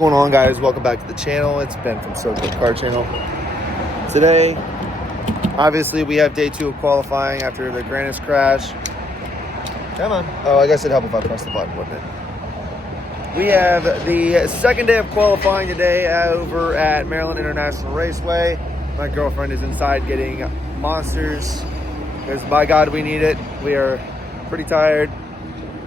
What's going on, guys? Welcome back to the channel. It's Ben from So Good Car Channel. Today, obviously, we have day 2 of qualifying after the Grannis crash. Come on. Oh, I guess it'd help if I pressed the button, wouldn't it? We have the second day of qualifying today over at Maryland International Raceway. My girlfriend is inside getting monsters because, by God, we need it. We are pretty tired.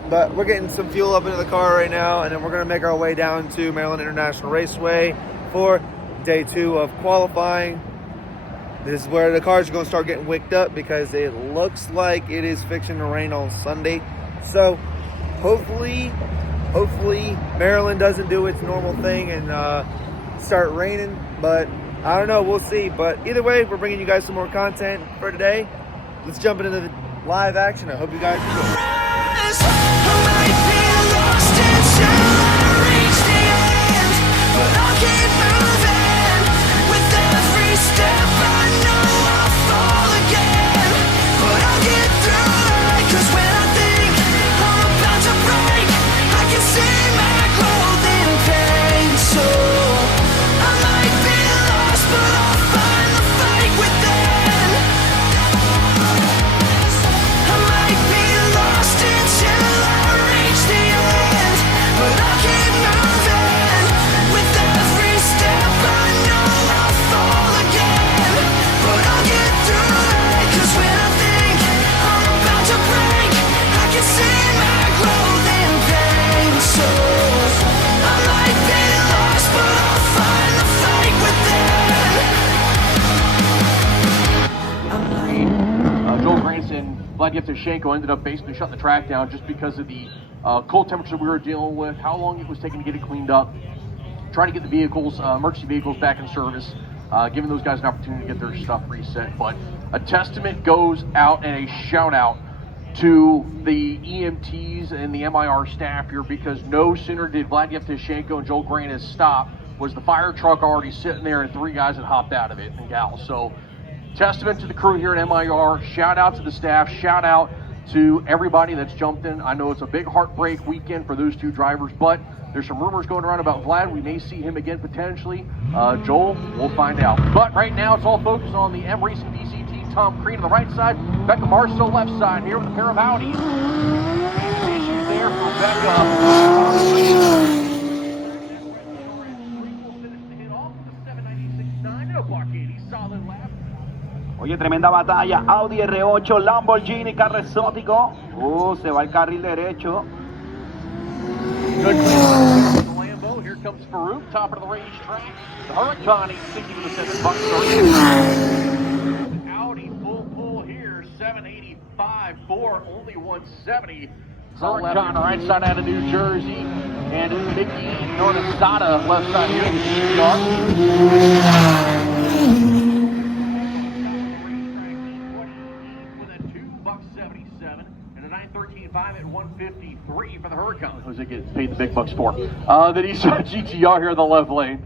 But we're getting some fuel up into the car right now, and then we're going to make our way down to Maryland International Raceway for day 2 of qualifying. This is where the cars are going to start getting wicked up because it looks like it is fixing to rain on Sunday. So hopefully Maryland doesn't do its normal thing and start raining. But I don't know. We'll see. But either way, we're bringing you guys some more content for today. Let's jump into the live action. I hope you guys enjoy. Shenko ended up basically shutting the track down just because of the cold temperature we were dealing with, how long it was taking to get it cleaned up, trying to get the vehicles, emergency vehicles back in service, giving those guys an opportunity to get their stuff reset. But a testament goes out and a shout out to the EMTs and the MIR staff here, because no sooner did Vlad Yevtushenko and Joel Grannis stop was the fire truck already sitting there and 3 guys had hopped out of it, and gals. So testament to the crew here at MIR. Shout out to the staff. Shout out to everybody that's jumped in. I know it's a big heartbreak weekend for those 2 drivers, but there's some rumors going around about Vlad. We may see him again potentially. Joel, we'll find out. But right now it's all focused on the M Racing DCT. Tom Crean on the right side, Becca Marceau left side here with a pair of Audis. Issues there for Becca. Solid lap. Oye, tremenda batalla. Audi R8, Lamborghini, carro exótico. Se va al carril derecho. Good clean the Lambo. Here comes Farouk, top of the racetrack. The Hurricane sticking to the 7 bucks. Audi full pull here, 785 for only 170. Hurricane right side out of New Jersey. And Mickey Nortasada left side here in the GTR. And a 913.5 at 153 for the Huracan. Jose gets paid the big bucks for. Then he's got GTR here in the left lane.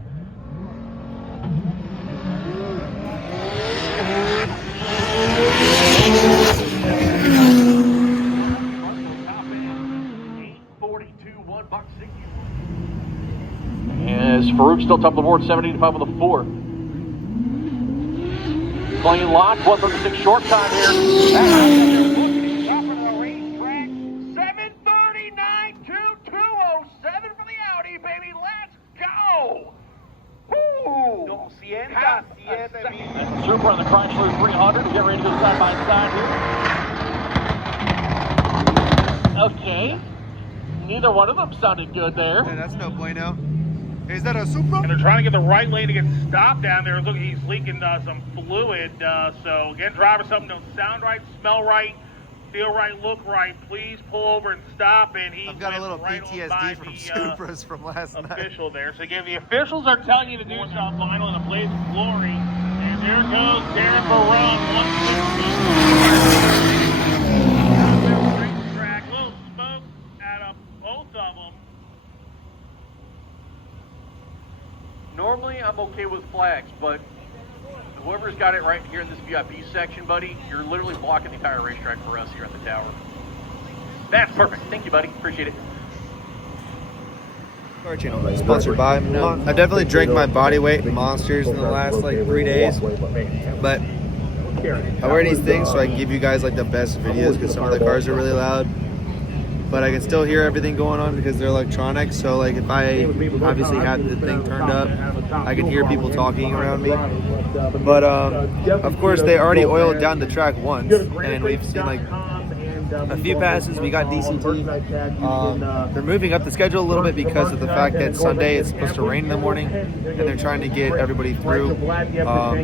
As Farouk still top of the board, 785 with a 4. Clean lock, 136 short time here. Super on the Chrysler 300. We'll get ready to go side by side here. Okay. Neither one of them sounded good there. Yeah, that's no bueno. Is that a Supra? And they're trying to get the right lane to get stopped down there. Look, he's leaking some fluid. So again, driver, something don't sound right, smell right, feel right, look right. Please pull over and stop. And he I've got a little right PTSD from Supras from last night. Official there. So again, the officials are telling you to do something final in a blaze of glory. And there goes Darren Barone, 160. Racetrack, little smoke out of both of them. Normally, I'm okay with flags, but whoever's got it right here in this VIP section, buddy, you're literally blocking the entire racetrack for us here at the tower. That's perfect. Thank you, buddy. Appreciate it. Car Channel, sponsored by. I definitely drank my body weight in Monsters in the last like 3 days, but I wear these things so I can give you guys like the best videos because some of the cars are really loud, but I can still hear everything going on because they're electronic. So like if I obviously have the thing turned up, I can hear people talking around me. But of course they already oiled down the track once, and we've seen like a few passes. We got DCT. They're moving up the schedule a little bit because of the fact that Sunday it's supposed to rain in the morning, and they're trying to get everybody through.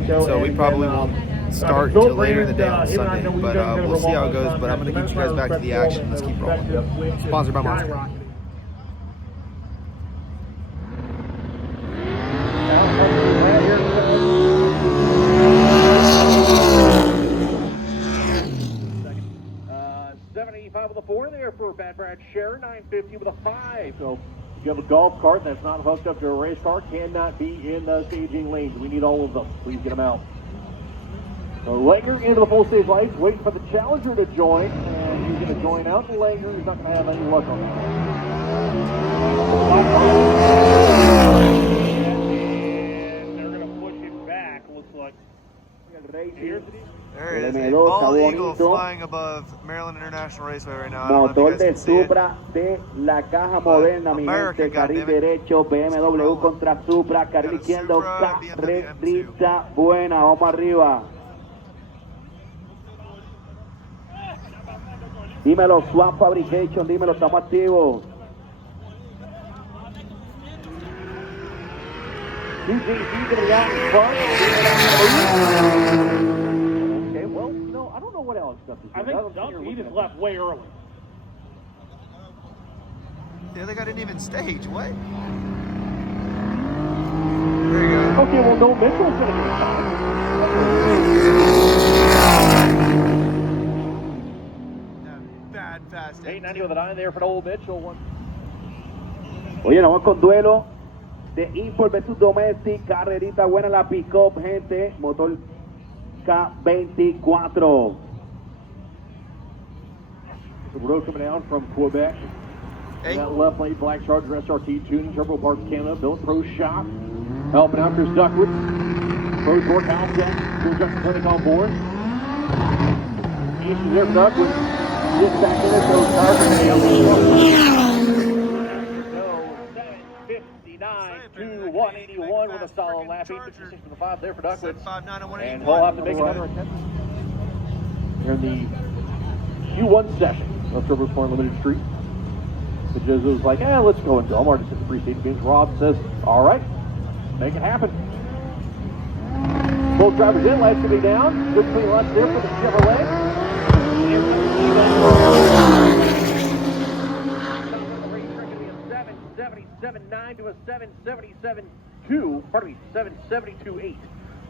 So we probably won't start until later in the day on Sunday, but we'll see how it goes. But I'm going to get you guys back to the action. Let's keep rolling. Sponsored by Monster. With a 4 there for Bad Brad Share, 950 with a 5. So if you have a golf cart that's not hooked up to a race car, cannot be in the staging lanes. We need all of them. Please get them out. So Langer into the full stage lights, waiting for the Challenger to join, and he's going to join out. The Langer is not going to have any luck on that. And they're going to push it back, looks like. Here's it. There it is. Bald Eagle flying above Maryland International Raceway right now. Motor de Supra de la caja moderna, mi gente. Carril derecho, BMW contra Supra. Carril izquierdo, carrerita buena. Vamos arriba. Dímelo, Swap Fabrication. Dímelo, estamos activos. TJC going to be out in front. Okay, well, no, I don't know what Alex Duff is doing. I think he just left way early. The other guy didn't even stage. What? There you go. Okay, well, no Mitchell's going to get time. Bad fast. 890 with a 9 there for the old Mitchell. Oye, nos vamos con duelo de Import versus Domestic. Carrerita buena la pick-up, gente. Motor K24. The road coming out from Quebec. Hey. That left lane, Black Charger SRT tuning, Turbo Parts Canada, Bill Pro Shop. Helping out Chris Duckwood. Pro Torque House Jack, Tool Junction Clinic on board. Issues there for Duckwood. Gets back in there, goes Carter. 181 with a solid lap, 856 for the 5 there for Duckwood. And we'll have to make another attempt here in the Q1 session of Turbo Sport Limited Street. The Jizzo's like, let's go and go. I'm already at the pre-stage games. Rob says, all right, make it happen. Both drivers in, lights to be down. Good clean left there for the Chevrolet. 777.9 to a 777.2, pardon me, 772.8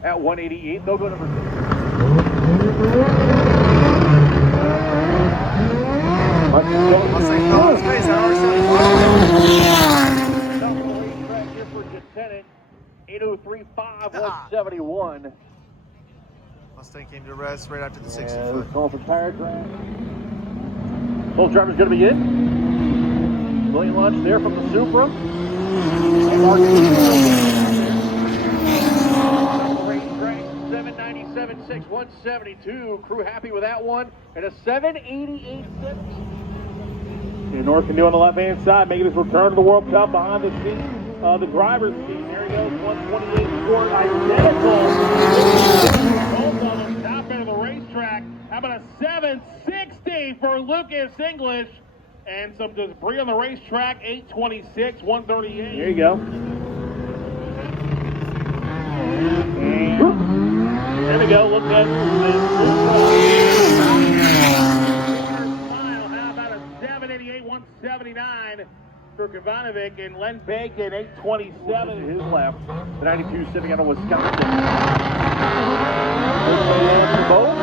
at 188. They'll go number 6. Racetrack here for Lieutenant 803.5, 171. Mustang came to rest right after the 60-foot. Call for tire drag. Both drivers going to be in. Brilliant launch there from the Supra. Racetrack 797.6, 172. Crew happy with that one. And a 788.6. North can do on the left-hand side, making his return to the World Cup behind the scenes of the driver's seat. There he goes, 128 scored identical. Both of them top end of the racetrack. How about a 760 for Lucas English? And some debris on the racetrack, 826, 138. There you go. And there we go, look at this. How about a 788, 179 for Kavanovic, and Len Bacon, 827 His lap. The 92 sitting out of Wisconsin. For both.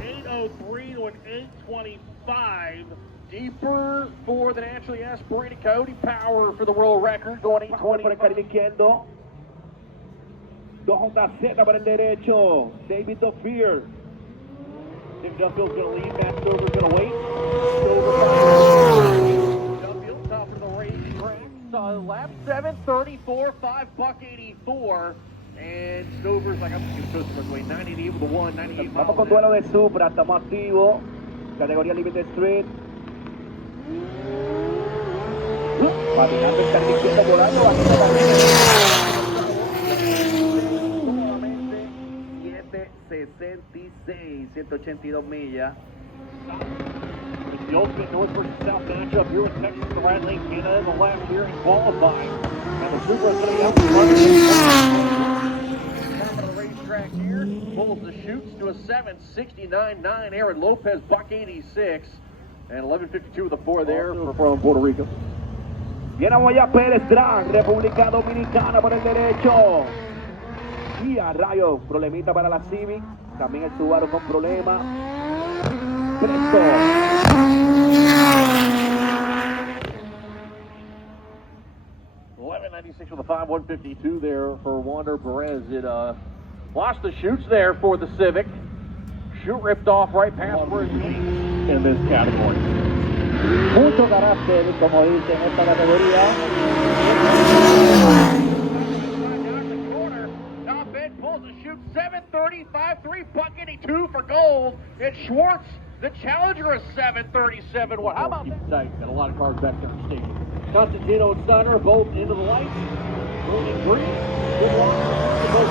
803 to an 825. Deeper for the naturally aspirated Cody Power for the world record, going 820 por el carril izquierdo. 2JZ para el derecho. David Doffier. De Duffield's going to lead. Matt Stover's going to wait. Stover Duffield, top of the racetrack. Lap 7:34, $5.84. And Stover's like, I'm just going to go 988 with a 1, 98 miles. Vamos con duelo de Supra, estamos activos. Categoría Limited Street. Patinando el carril izquierdo, volando, bajito también. 766, 182 millas. It's the ultimate north versus south matchup here in Texas. The right lane, Canada in the left here in qualifying. And the Supra is going to be out to top of the racetrack here. Pulls the chutes to a 7:69.9. Aaron Lopez, $1.86. And 11:52 with a 4 there from Puerto Rico. Viene ya Pérez Drag, República Dominicana por el derecho. Y a rayo, problemita para la Civic. También el Subaru con problemas. Presto. 11:96 with a 5:152 there for Wander Perez. It lost the chutes there for the Civic. Chute ripped off right past where it's in this category. Mucho carácter, como dice en esta categoría. Top end pulls the chute 7:35, $3.82 for gold. It's Schwartz, the challenger, is 7:37. How about that? Got a lot of cars back there in the stadium. Constantino and Steiner both into the lights. Moving green. Good luck. Both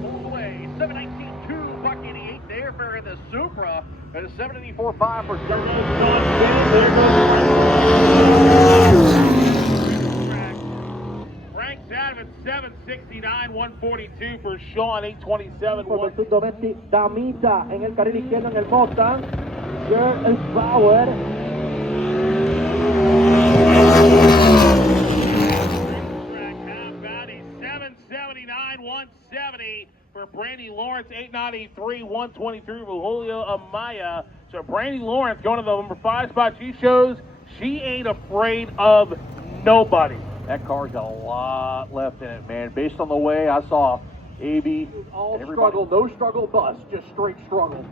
pulls away. 7:19.2, $1.88 there for the Supra. And a 7:84.5 for Sean Frank's out of it, 7:69, 142 for Sean, 8:27. Por el Sud-Domestic, Damita en el carril izquierdo en el Mustang. Girl Power. Half Valley, 7:79, 170 for Brandy Lawrence, 8:93, 123 for Julio Amaya. So Brandy Lawrence going to the number 5 spot. She shows she ain't afraid of nobody. That car's got a lot left in it, man. Based on the way I saw AB, all struggle, no struggle bus, just straight struggle.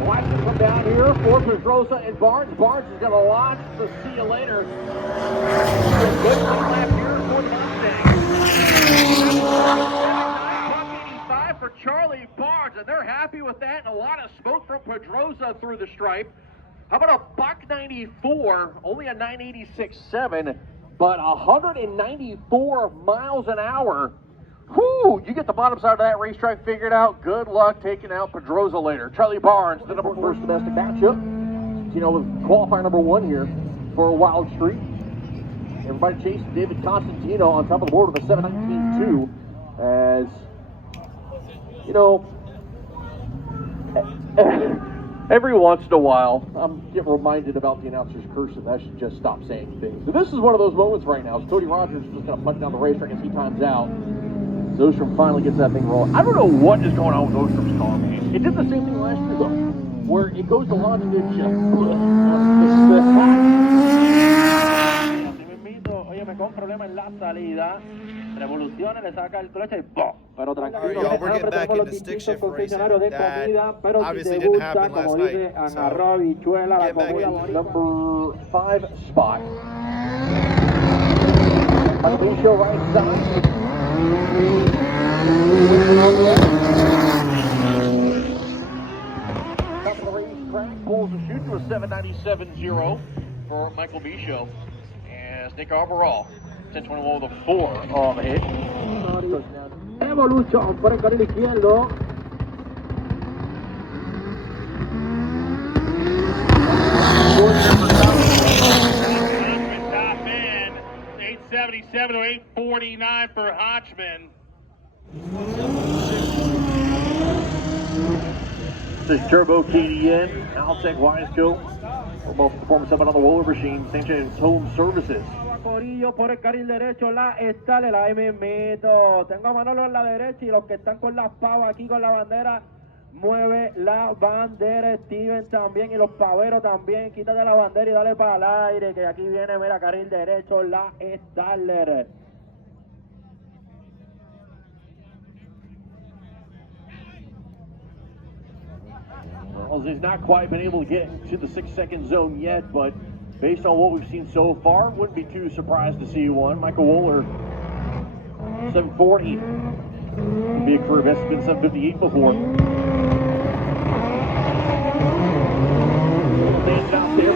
Watch it come down here for Pedrosa and Barnes. Barnes is going to launch the see you later. Good lap here for the Mustang. 7:85 for Charlie Barnes, and they're happy with that. And a lot of smoke from Pedrosa through the stripe. How about a $1.94, only a 986.7, but 194 miles an hour. Whew, you get the bottom side of that racetrack figured out. Good luck taking out Pedrosa later. Charlie Barnes, the number 1 domestic matchup. You know, with qualifier number 1 here for Wild Street. Everybody chasing David Constantino on top of the board with a 7:19.2. As, you know, every once in a while, I'm getting reminded about the announcer's cursive. I should just stop saying things. So this is one of those moments right now. Cody Rogers is just going to punt down the racetrack as he times out. Ostrom finally gets that thing rolling. I don't know what is going on with Ostrom's car, man. It did the same thing last year, though, where it goes to launch and it just... Oye, me con problema en la salida. Revoluciones, le saca el clutch y ¡pum! Pero tranquilo, Y'all, we're getting back into stick shift racing. That obviously didn't happen last night. So, get back in. Number 5 spot. Show right side. Top of the racetrack, pulls the chute to a 7:97.0 for Michael Bischoff. And Nick overall, 10:21 with a 4 on the hit. Evolution por el carril izquierdo. Top end, 877 to 849 for Hotchman. This is Turbo KDN, Altec Wiseco. We're both performance up on the roller machine, St. James Home Services. Corillo por el carril derecho, la está de la MMito. Tengo a Manolo en la derecha y los que están con las pavas aquí con la bandera. Mueve la bandera, Steven también y los paveros también. Quítate la bandera y dale para el aire, que aquí viene, mira, carril derecho, la Starler. Charles has not quite been able to get into the 6-second zone yet, but based on what we've seen so far, wouldn't be too surprised to see one. Michael Wohler, 740. Big career best has been 758 before. Out there,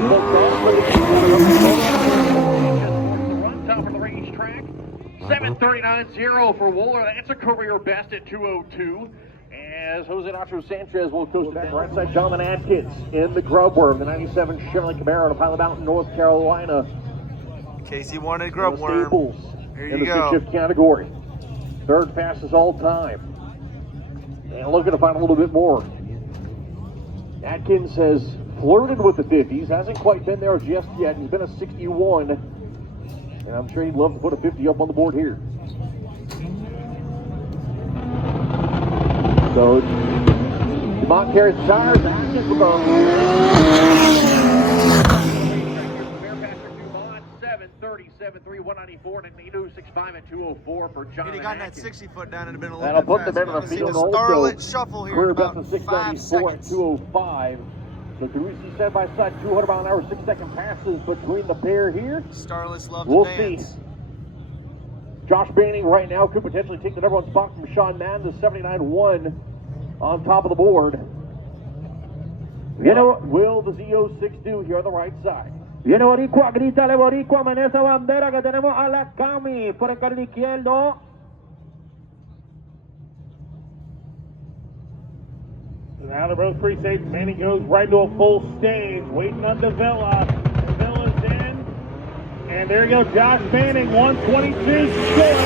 run top of the racetrack. 7:39.0 for Wohler. That's a career best at 2:02. As Jose Nacho Sanchez will coast back right side. Jonathan Adkins in the Grubworm, the 97 Chevrolet Camaro to Pilot Mountain, North Carolina. Casey wanted Grubworm. Staples Here in you the go. stick shift category. Third fastest all time. And looking to find a little bit more. Adkins has flirted with the 50s, hasn't quite been there just yet. He's been a 61, and I'm sure he'd love to put a 50 up on the board here. So, DeMont carries the tires. Adkins with a 7:37.3, 194, and 8:06.5 at 2:04 for John. He'd have gotten that 60 foot down and have been a little That'll bit put them faster. into the See field the also. Starlet shuffle here in Career best about of 5 694 at seconds. 2:05. So do we see side by side 200 mile an hour 6-second passes between the pair here? Starless love We'll to see. dance. Josh Banning right now could potentially take the number one spot from Sean Madden, the 79-1 on top of the board. What will the Z06 do here on the right side? Viene Boricua, grítale Boricua, en esa bandera que tenemos a la Cami por el carril izquierdo. Now they're both pre-stage. Manning goes right to a full stage, waiting on Davila. Davila's in. And there you go, Josh Manning, 122 short.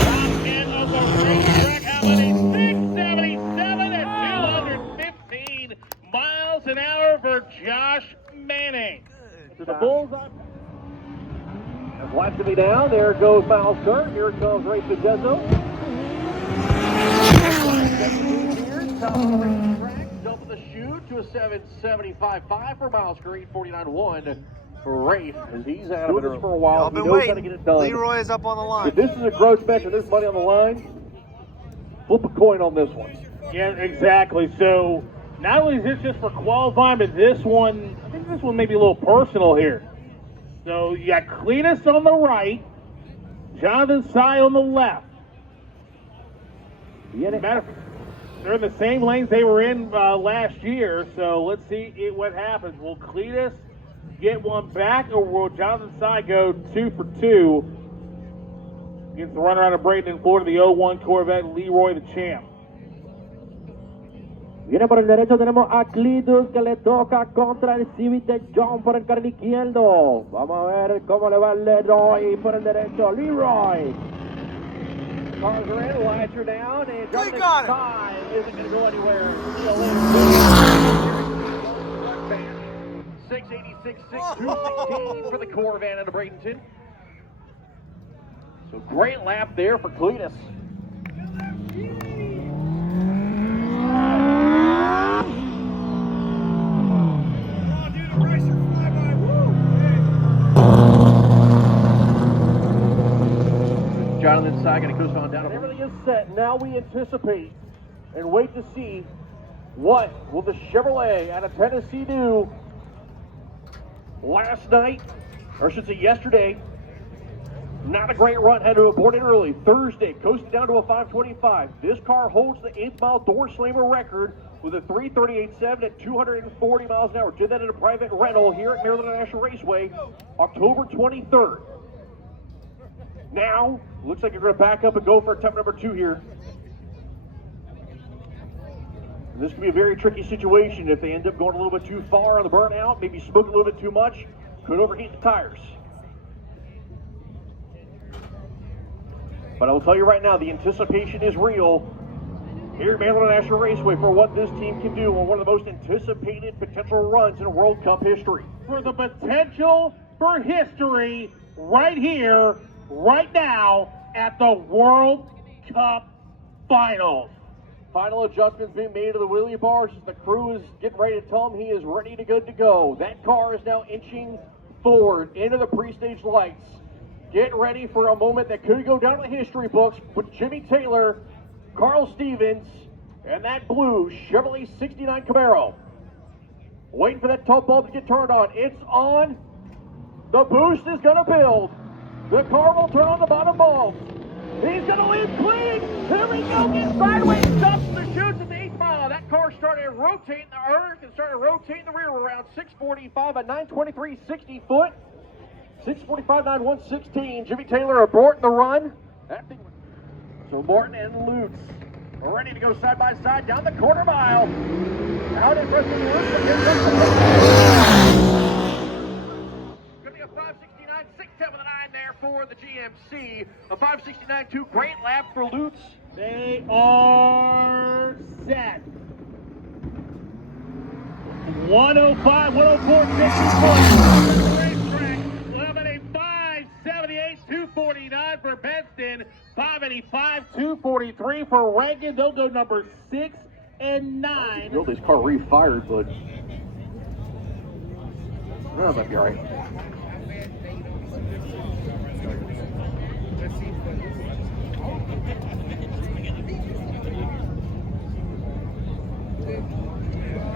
Top end of the racetrack. How many? 677 at 215 miles an hour for Josh Manning. To the bullseye. As lights to be down, there goes Miles Kurt. Here comes Ray Fidezzo. Top of the racetrack, jump of the chute to a 7:75.5 for Miles Kurt, 8:49.1 for Rafe, as he's out of it for a while. Y'all He been knows how to get waiting. it done. Leroy is up on the line. If this is a grudge match and there's money on the line, flip a coin on this one. Yeah, exactly. So not only is this just for qualifying, but this one, I think this one may be a little personal here. So you got Cleetus on the right, Jonathan Sy on the left. Matter of fact, they're in the same lanes they were in last year, so let's see what happens. Will Cleetus get one back, or will Jonathan Sy go 2 for 2 against the runner out of Braden in Florida, the 01 Corvette, Leroy the champ? Viene por el derecho, tenemos a Cleetus que le toca contra el Civic de John por el carril izquierdo. Vamos a ver cómo le va el Leroy por el derecho. Leroy. Cars are in, lights are down, and Jonathan got it. Sy isn't going to go anywhere. 686, 216 for the Corvette out of Bradenton. So great lap there for Cleetus. Jonathan Sy going to coast on down. Everything is set. Now we anticipate and wait to see what will the Chevrolet out of Tennessee do. Last night, or I should say yesterday, not a great run. Had to abort it early. Thursday, coasted down to a 525. This car holds the 8th mile door slammer record with a 338.7 at 240 miles an hour. Did that in a private rental here at Maryland National Raceway, October 23rd. Now, looks like you're going to back up and go for attempt number 2 here. And this could be a very tricky situation if they end up going a little bit too far on the burnout, maybe smoking a little bit too much, could overheat the tires. But I will tell you right now, the anticipation is real here at Maryland National Raceway for what this team can do on one of the most anticipated potential runs in World Cup history. For the potential for history right here, right now at the World Cup Finals. Final adjustments being made to the wheelie bars as the crew is getting ready to tell him he is ready to good to go. That car is now inching forward into the pre-stage lights. Get ready for a moment that could go down in the history books with Jimmy Taylor, Carl Stevens, and that blue Chevrolet 69 Camaro. Waiting for that top bulb to get turned on. It's on. The boost is going to build. The car will turn on the bottom bulbs. He's going to leave clean. Here we go. Get sideways. Stops the chutes at the 8th mile. That car started rotating the earth and started rotating the rear around 645 at 923, 60 foot. 645, 9116. Jimmy Taylor aborting the run. So Morton and Lutz are ready to go side by side down the quarter mile. Out in front of the Lutz. Going to be a 569.679 there for the GMC. A 569.2 great lap for Lutz. They are set. 105, 104, 64. 578, 249 for Benston. 585, 243 for Reagan. They'll go number 6 and 9. Build this car refired, but that might be all right.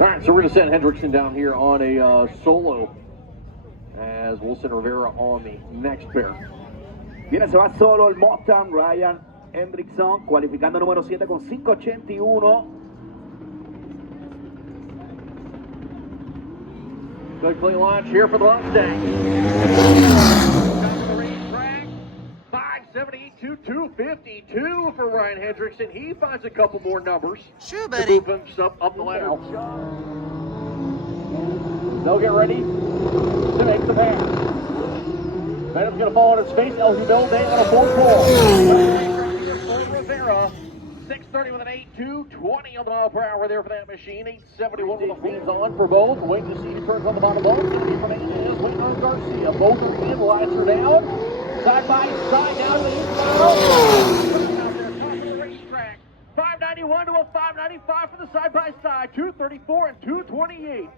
All right, so we're going to send Hendrickson down here on a solo as we'll send Rivera on the next pair. Viene, se va solo el Mustang Ryan Hendrickson, cualificando número 7 con 5.81. Good clean launch here for the Mustang. Top of the racetrack, 578.252 for Ryan Hendrickson. He finds a couple more numbers. Sure, To buddy. move himself up the ladder. They'll get ready to make the pass. Venom's going to fall on his face. El Humilde on a full pull. Rivera, 630 with an 8.2, 20 on the mile per hour there for that machine. 871 with the feeds on for both. Waiting to see who turns on the bottom ball. It's going to be from Ainez, waiting on Garcia. Both are in, lights are down. Side by side down to the inside. Out there, top of the racetrack. 591 to a 595 for the side by side. 234 and 228.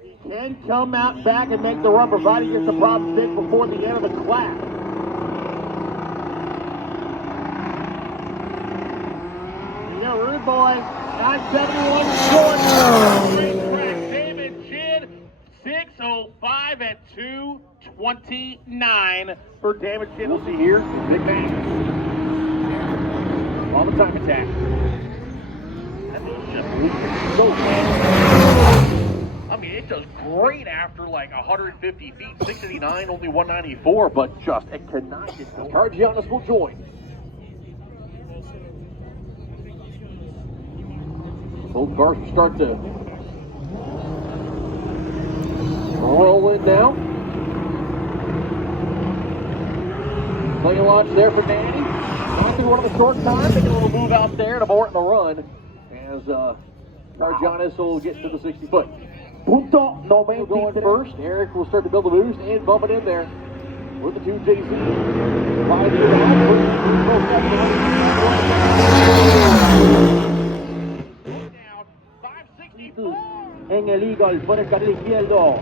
He can come out back and make the run, provided he gets the problem fixed before the end of the class. Here you go, Rude Boy. 971 short. Racetrack, David Chid, 605 at 229 for David Chid. We'll see here. Big bang. On the time attack. That thing's just moving so fast. I mean, it does great after like 150 feet, 689, only 194, but just it cannot get going. Cargianis will join. Both cars will start to roll in now. Playing launch there for Danny. Not through one of the short time, making a little move out there to abort the run as Cargianis will get to the 60 foot. Punto Going 93. first, Eric will start to build the boost and bump it in there with the 2 JZ. By the down, 564. En el Eagle por el carril izquierdo.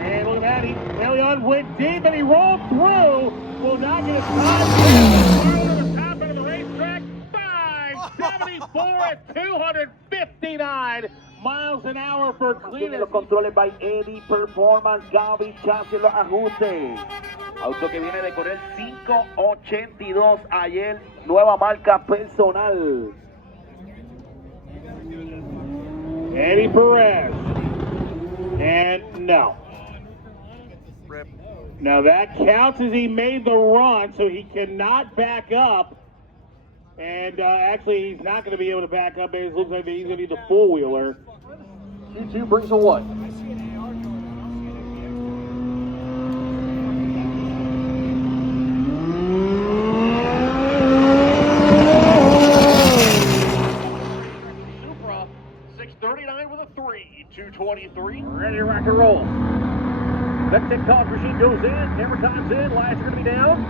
And look at that, Leon went deep and he rolled through. Will not get a time. On the top end of the racetrack, 574 at 259 miles an hour for Tiene Cleetus. los controles by Eddie Performance, Gaby Chance en los ajustes. Auto que viene de correr 5.82 ayer, nueva marca personal. Eddie Perez. And no. Now that counts as he made the run, so he cannot back up. And actually, he's not going to be able to back up. It looks like he's going to need the four-wheeler. 2-2 brings a what? Supra, 639 with a 3, 223. Ready to rock and roll. That tip college machine goes in, camera time's in, lights are going to be down.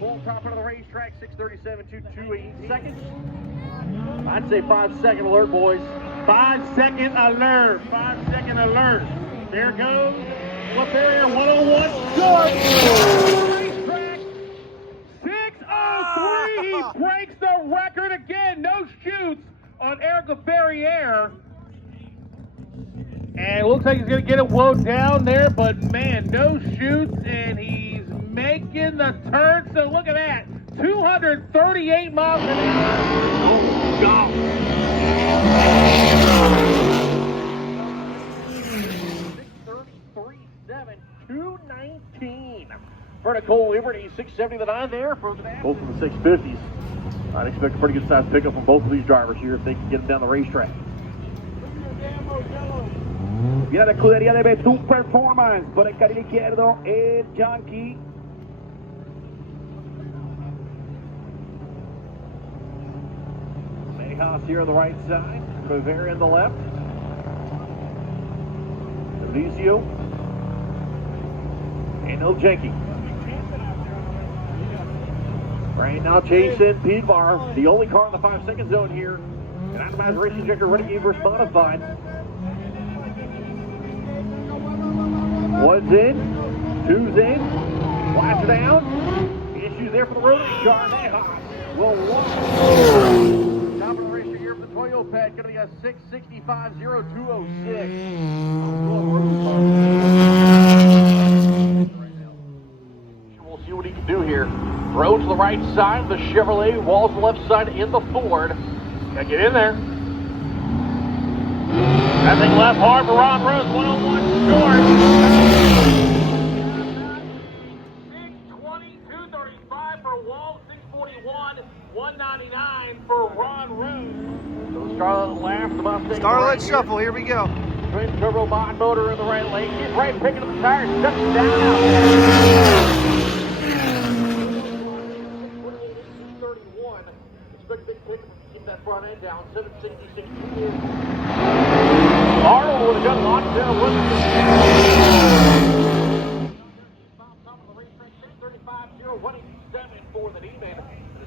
Full top end of the racetrack, 637, 228 seconds. I'd say 5-second alert, boys. 5-second alert. 5-second alert. There goes. What area? 101 short. Racetrack. 603 breaks the record again. No shoots on Eric Barriere. And it looks like he's going to get it wound down there, but man, no shoots, and he's making the turn. So look at that, 238 miles an hour. Oh, God. 219 for Nicole Liberty, 670 the 9 there for the both of the 650s. I'd expect a pretty good size pickup from both of these drivers here if they can get them down the racetrack. Viene la escudería de B2 Performance por el carril izquierdo, el Yankee. Mayhaus here on the right side, Bavaria on the left. Elisio and El Janky. Right now chasing Piedmar, the only car in the 5-second zone here. An itemized racing injector renegade versus modified. One's in, two's in, flash down. Issues there for the rotary car. Mayhaus will walk. Top of the race here for the Toyo Pet, going to be a 665.0206. We'll see what he can do here. Road to the right side, the Chevrolet, Walls to the left side in the Ford. Gotta get in there. That thing left hard for Ron Rose, 101 short. 620, 235 for Wall, 641, 199 for Ron Rose. So Scarlet laughs, the Mustang. Starlet Shuffle, here we go. Twin turbo mod motor in the right lane. Gets right, picking up the tires, shuts it down out there. 631. Expect a big pick to keep that front end down. 766. Arnold would have got locked down. Top of the racetrack, 635.0187 for the D-Man.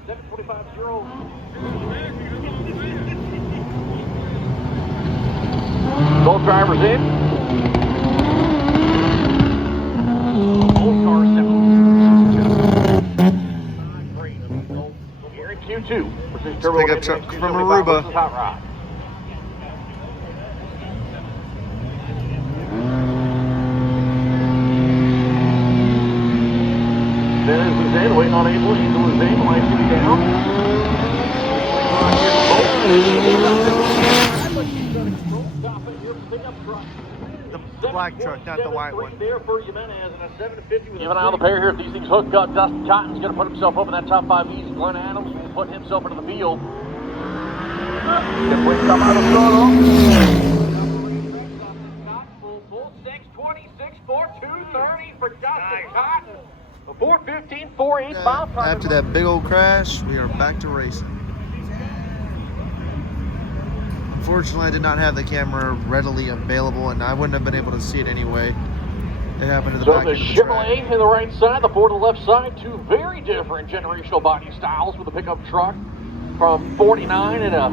725.0. Both drivers in. Both cars set. Great. Here in Q2. Pickup truck from Aruba. Hot Rod. There's Luzanne waiting on Abel. He's Luzanne. Lights him down. The black truck, not the white one. Keep an eye on the pair here. If these things hook up, Dustin Cotton's going to put himself up in that top 5 easy. Glenn Adams will put himself into the field. Full 626, 4-2-30 for Dustin Cotton. 4:15, 4-8 mile time. After that big old crash, we are back to racing. Unfortunately, I did not have the camera readily available, and I wouldn't have been able to see it anyway. It happened to the back of the Chevrolet in the right side, the Ford on the left side. Two very different generational body styles with a pickup truck from 49 and a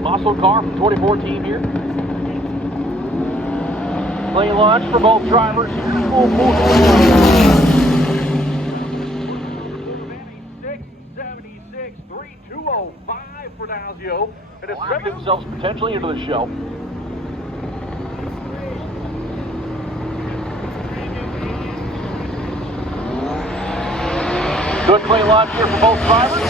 muscle car from 2014 here. Play launch for both drivers here. 676, 3205 for Nazio. And it's driven themselves potentially into the show. Good play launch here for both drivers.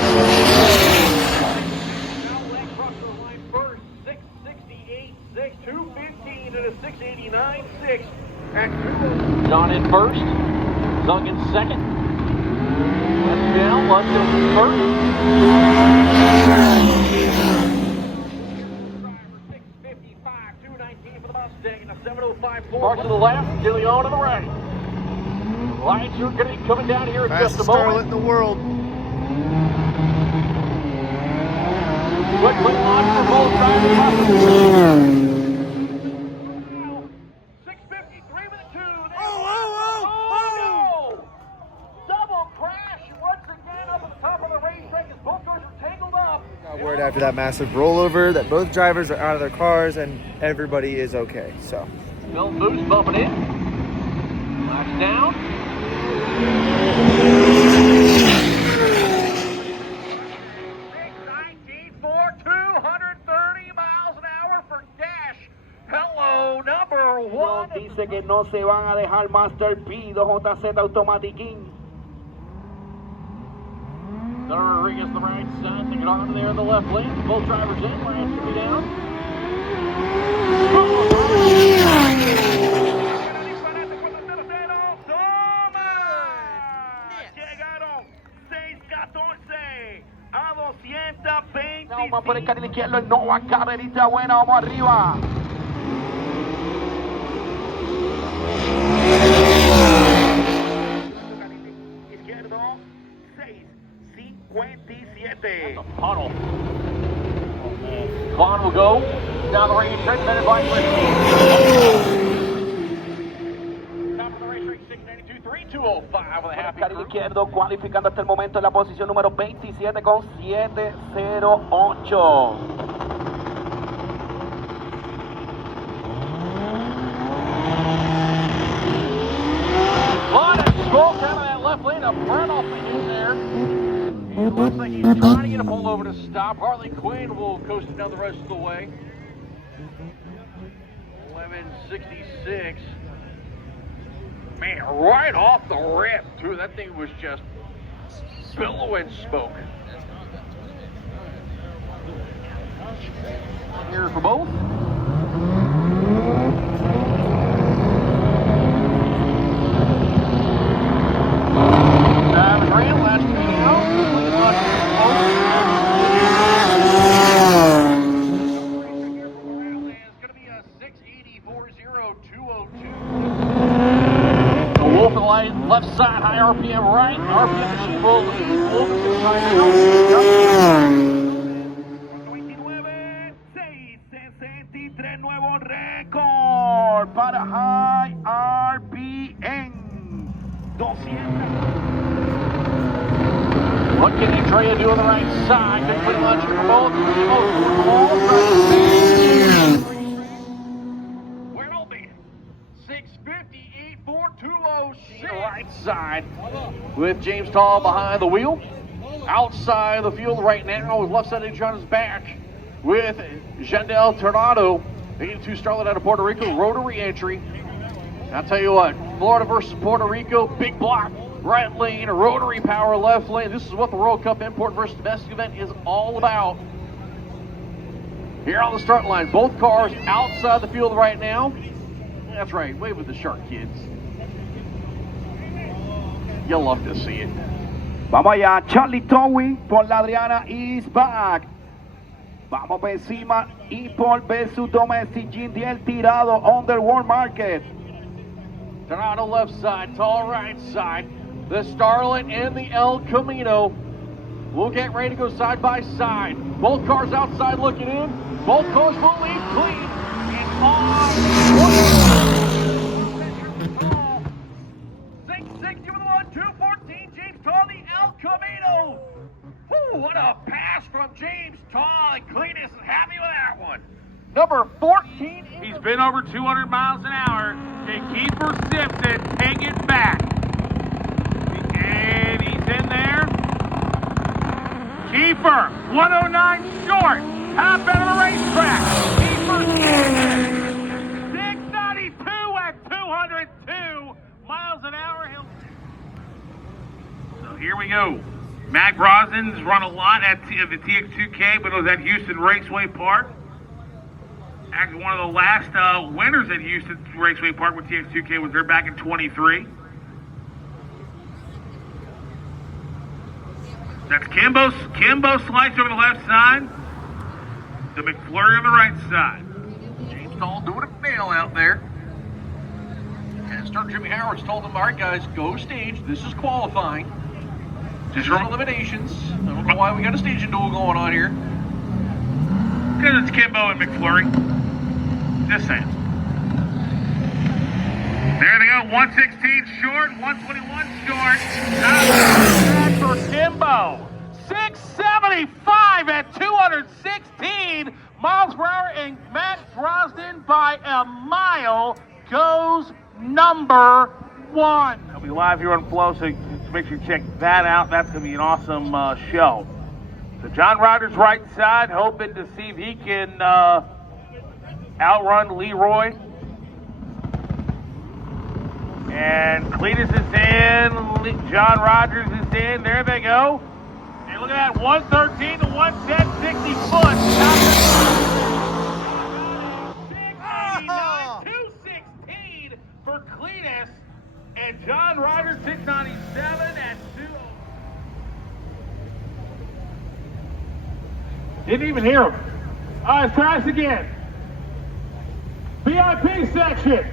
And a 689.6 at 2. John in first, Zung in second. That's down, Lundgren in first. 655, 219 for the Mustang, and a 705 Mark to the left, DeLeon to the right. Lights are going to be coming down here in just a moment. Starlet in the world. Good play launch for both drivers. 653 with a 2. No! Double crash once again up at the top of the racetrack as both cars are tangled up. Got word after that massive rollover that both drivers are out of their cars and everybody is okay. So Bill Moose bumping in. Flash down. parece que no se van a dejar. Master P, 2JZ Automatiquín. Rodriguez the right side, they get on there in the left lane. Both drivers in, Ryan should be down. Llegaron 6:14 a 220. Vamos por el carril izquierdo, no va carrerita buena, vamos arriba. Izquierdo 6:57. Puddle. Vaughn will go down the range, minute by 15. Top of the race, 692, 3205 with a happy Carril crew. izquierdo cualificando hasta el momento en la posición número 27 con 7:08. Lot of smoke out of that left lane, a burn off the in there. It looks like he's trying to get a pull over to stop. Harley Quinn will coast it down the rest of the way. 1166. Man, right off the rip, too. That thing was just billowing smoke. Here for both. Grant, last three down. It's going to be a 684.0202. The Wolf in the left side, high RPM right. RPM machine will lead. Wolf is inside now. 29.663, nuevo récord para High RPM. 200. What can Andrea do on the right side? Good clean launcher for both. Where it'll be. 658.4206. Right side with James Tall behind the wheel. Outside of the field right now with left side edge on his back with Jandel Tornado. 82 Starlet out of Puerto Rico. Rotary entry. I'll tell you what, Florida versus Puerto Rico, big block. Right lane, a rotary power left lane. This is what the World Cup import versus domestic event is all about. Here on the start line, both cars outside the field right now. That's right, wave with the shark, kids. You'll love to see it. Vamos allá, Charlie Towing por la Adriana is back. Vamos por encima, Import versus Domestic Gindiel tirado on the world market. Tornado left side, Tall right side. The Starlet and the El Camino will get ready to go side by side. Both cars outside looking in. Both cars will lead clean. And on 660 with the 1, 214. James Tall, the El Camino. Whew, what a pass from James Tall. And Cleetus is happy with that one. Number 14. He's been over 200 miles an hour. Can Keeper Simpson take it back? And he's in there. Keeper, 109 short. Top end of the racetrack. Keeper 692 at 202 miles an hour. So here we go. Matt Brosnan's run a lot at the TX2K, but it was at Houston Raceway Park. Actually, one of the last winners at Houston Raceway Park with TX2K was there back in 23. That's Kimbo slice over the left side. The McFlurry on the right side. James Tall doing a bail out there. And Start Jimmy Howard's told them, all right, guys, go stage. This is qualifying. Just for eliminations. I don't know why we got a staging duel going on here. Because it's Kimbo and McFlurry. Just saying. There they go. 116 short, 121 short. Not for Kimbo. 675 at 216 miles per hour, and Matt Brosnan by a mile goes number one. I'll be live here on Flow, so make sure you check that out. That's going to be an awesome show. So John Ryder's right side, hoping to see if he can outrun Leroy. And Cleetus is in. John Rogers is in. There they go. And look at that, 113 to 110, 60 foot. 699, 216 for Cleetus. And John Rogers, 697 and 2. Didn't even hear him. All right, let's try this again. VIP section.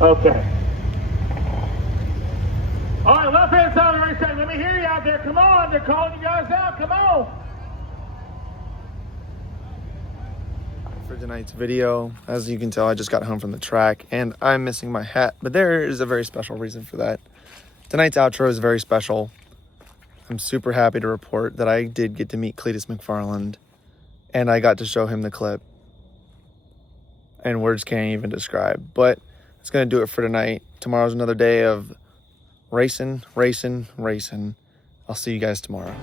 Okay. All right, left hand side of the racetrack. Let me hear you out there. Come on. They're calling you guys out. Come on. For tonight's video, as you can tell, I just got home from the track and I'm missing my hat, but there is a very special reason for that. Tonight's outro is very special. I'm super happy to report that I did get to meet Cleetus McFarland and I got to show him the clip. And words can't even describe, but it's going to do it for tonight. Tomorrow's another day of racing. I'll see you guys tomorrow.